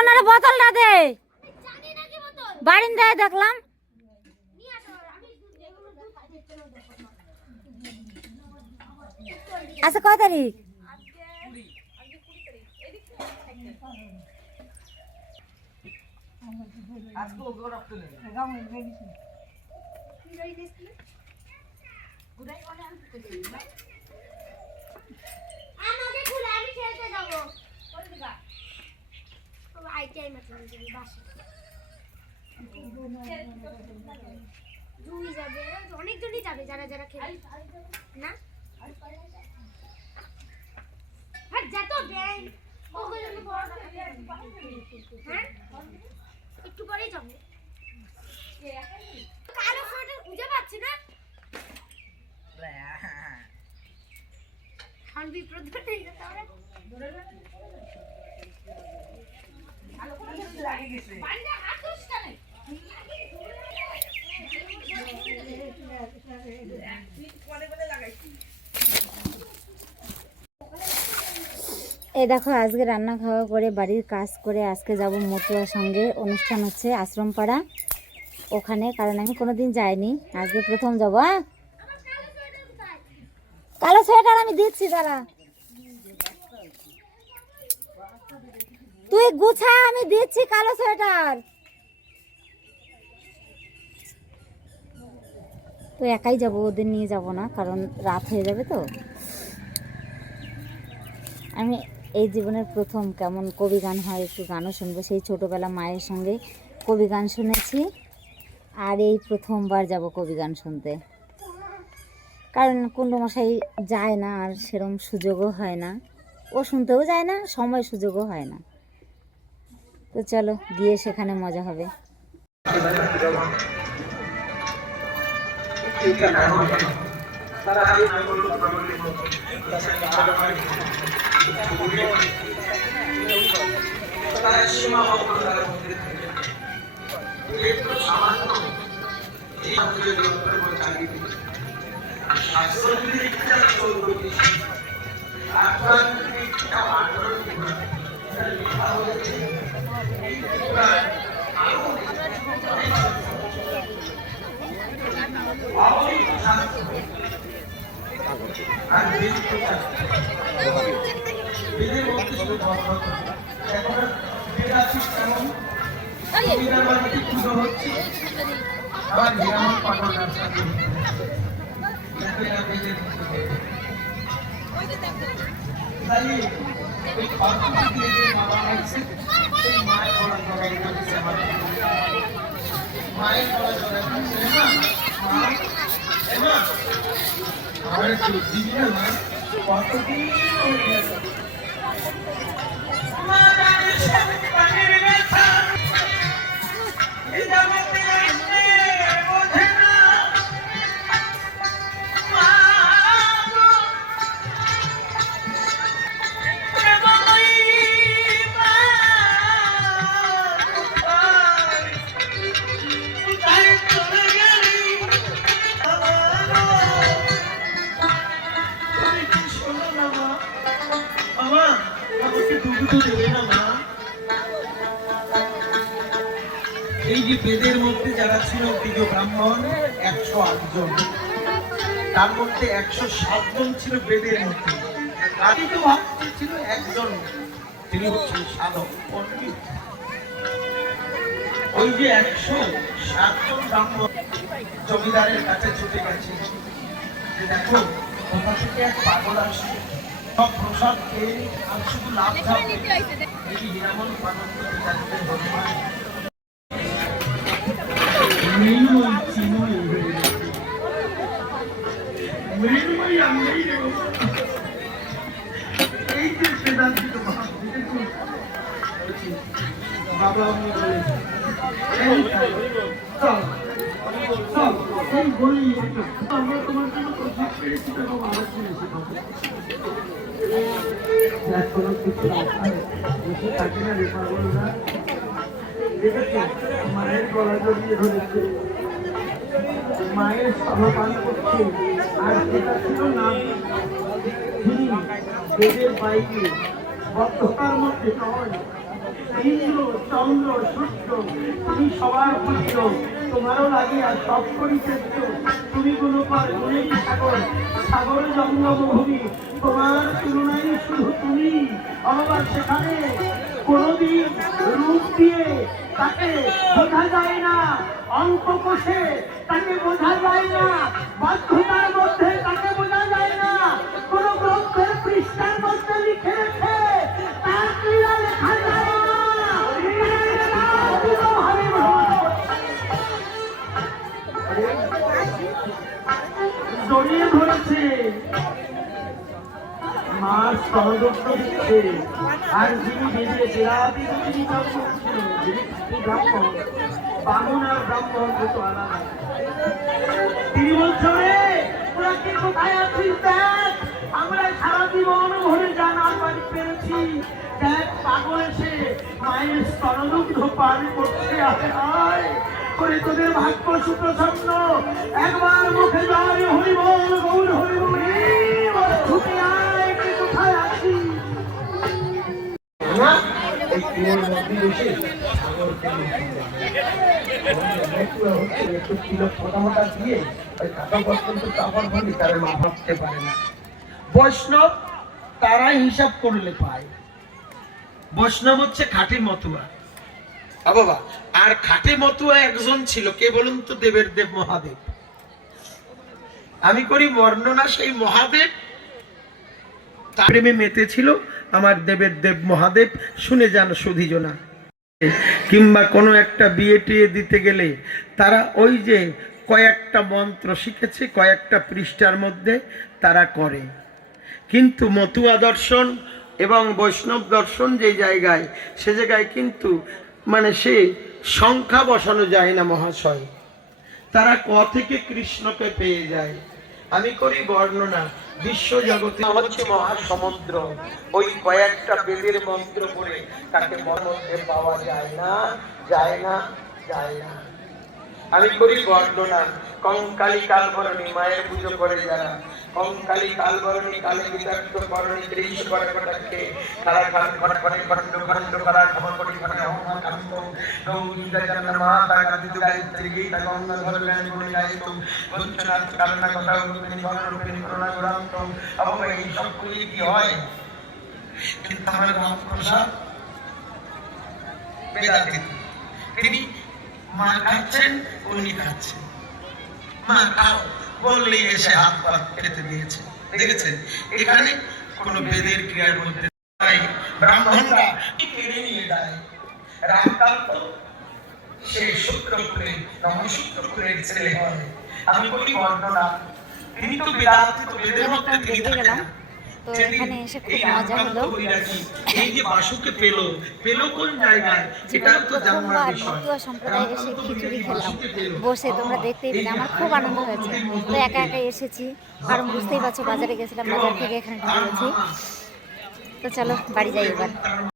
ওনারা বোতলটা দে, বারিন্দায় দেখলাম। আচ্ছা কয় তারিখ? অনেকজনই যাবে যারা যারা খেলে না একটু পরেই যাবো। কালো সোয়েটার খুঁজে পাচ্ছি না। এই দেখো আজকে রান্না খাওয়া করে বাড়ির কাজ করে আজকে যাব মতুয়ার সঙ্গে, অনুষ্ঠান হচ্ছে আশ্রমপাড়া ওখানে, কারণ আমি কোনোদিন যাইনি, আজকে প্রথম যাবো। কালো সোয়েটার আমি দিচ্ছি, দাঁড়া তুই গুছা, আমি দিচ্ছি কালো সোয়েটার। তো একাই যাব, ওদের নিয়ে যাব না, কারণ রাত হয়ে যাবে। তো আমি এই জীবনের প্রথম কেমন কবি গান হয় একটু গানও শুনবো। সেই ছোটোবেলা মায়ের সঙ্গে কবি গান শুনেছি, আর এই প্রথমবার যাব কবি গান শুনতে, কারণ কুণ্ডমশাই যায় না আর সেরম সুযোগও হয় না, ও শুনতেও যায় না, সময় সুযোগও হয় না। তো চলো গিয়ে সেখানে মজা হবে। এই যে বেদের মধ্যে যারা ছিল দিগ ব্রাহ্মণ 108 জন, তার মধ্যে 107 জন ছিল বেদের মধ্যে, আদিত্য ভাবতে ছিল একজন, তিনি হচ্ছেন সাধক পণ্ডিত। ওই যে 107 জন ব্রাহ্মণ জমিদারের কাছে ছুটে গেছে যে দেখো কোথা থেকে এক পাগল আসে, সব প্রসাদ খেয়ে আর শুধু লাভ যাবে, এই হীরামন পাগল মায়ের গলা জড়িয়ে ধরেছে, মায়ের সভাপান করছে, আর সেটা ছিল না বেদের বাইরে বদ্ধতার মধ্যে নয়। ইন্দ্র চন্দ্র সূর্য তুমি সবার পুত্র, তোমারও লাগিয়া সব করিতেছ। তুমি কোনো পার গুণের সাগর, সাগর জঙ্গম ভূমি, তোমার তুলনায় শুধু তুমি। আবার সেখানে কোনদিন রূপ দিয়ে তাকে বোঝা যায় না, অঙ্ক কষে তাকে বোঝা যায় না, বাধ্যতার মধ্যে তাকে বোঝা যায় না, কোন গ্রন্থের পৃষ্ঠার মধ্যে লিখে রেখে তার ক্রিয়া লেখা যায় না। জড়িয়ে ধরেছে, মা স্তনদত্ত দিচ্ছে, আর যিনি বেরিয়েছে তিনি ব্রাহ্মণ, বামুন আর ব্রাহ্মণ দুটো আলাদা। তিনি বলছে, তোরা কে কোথায় আছিস দেখ, আমরা সারা জীবন ভরে জানার বাড়ি পেরেছি, দেখ পাগল এসে মায়ের স্তনদুগ্ধ পান করছে। আয় করে তোদের ভাগ্য সুপ্রসন্ন, একবার মুখে জয় হরিবল গৌর হরিবল, ছুটে আয় কে কোথায় আছিস। এই কুয়োর মধ্যে বসে সাগরকে একটু কিলো ফোটামোটা দিয়ে ওই কাটা বস্তুন্ত চাপার ফলে তারা মা ভাবতে পারে না। বৈষ্ণব তারাই হিসাব করলে পায়। বৈষ্ণব হচ্ছে খাঁটি মতুয়া। বাবা, আর খাঁটি মতুয়া একজন ছিল, কে বলুন তো? দেবের দেব মহাদেব। আমি করি বর্ণনা, সেই মহাদেব তার প্রেমে মেতেছিল আমার দেবের দেব মহাদেব। শুনে যান সুধীজনা, কিংবা কোনো একটা বিয়ে টিয়ে দিতে গেলে তারা ওই যে কয়েকটা মন্ত্র শিখেছে, কয়েকটা পৃষ্ঠার মধ্যে তারা করে। কিন্তু মতুয়া দর্শন এবং বৈষ্ণব দর্শন যে জায়গায়, সে জায়গায় কিন্তু মানে সে সংখ্যা বসানো যায় না মহাশয়। তারা ক থেকে কৃষ্ণকে পেয়ে যায়। আমি করি বর্ণনা, বিশ্ব জগতে হচ্ছে মহাসমুদ্র, ওই কয়েকটা বেদের মন্ত্র করে তাকে মধ্যে পাওয়া যায় না, যায় না, যায় না। আমি করি বর্ণনা, কঙ্কালী কালবরণী মায়ের পুজো করে যারা, কঙ্কালী কালবরণী কালে বিতাক্ত করণী 30 করে কটাকে তারা খান করে করে খণ্ড খণ্ড করা খবর করি করে হোমা কান্ত গৌরীদা জানা মাতা গাদিত গায়ত্রী গীতা গঙ্গা ধরলেন গুণ গায়িত বঞ্চনাথ কারণা কথা রূপিণী বর্ণরূপিণী করুণা গুণান্ত। এবং এই সব করি কি হয়? কিন্তু আমার রামপ্রসাদ বেদান্তিত, তিনি মা খাচ্ছেন, উনি খাচ্ছেন, মা খাও বললে এসে হাত পা পেতে দিয়েছে। দেখেছেন এখানে কোন বেদের ক্রিয়ার মধ্যে ব্রাহ্মণরা কেড়ে নিয়ে যায়। রামকাল তো সে শুক্রকুলে নমশুক্রকুলের ছেলে হয়। আমি বলি বর্ণনা, তিনি তো বেদান্তিত, বেদের মধ্যে তিনি থাকেন। তো এখানে এসে খুব মজা হলো। এই যে বাসুকে পেল কোন জায়গায়, এটা তো জানার বিষয়। মতুয়া সম্প্রদায় এসে খিচুড়ি খেলাম বসে, তোমরা দেখতেই পেলে, আমার খুব আনন্দ হয়েছে। তো একা একা এসেছি, কারণ বুঝতেই পারছো বাজারে গেছিলাম, বাজার থেকে এখানে ঢুকেছি। তো চলো বাড়ি যাই এবার।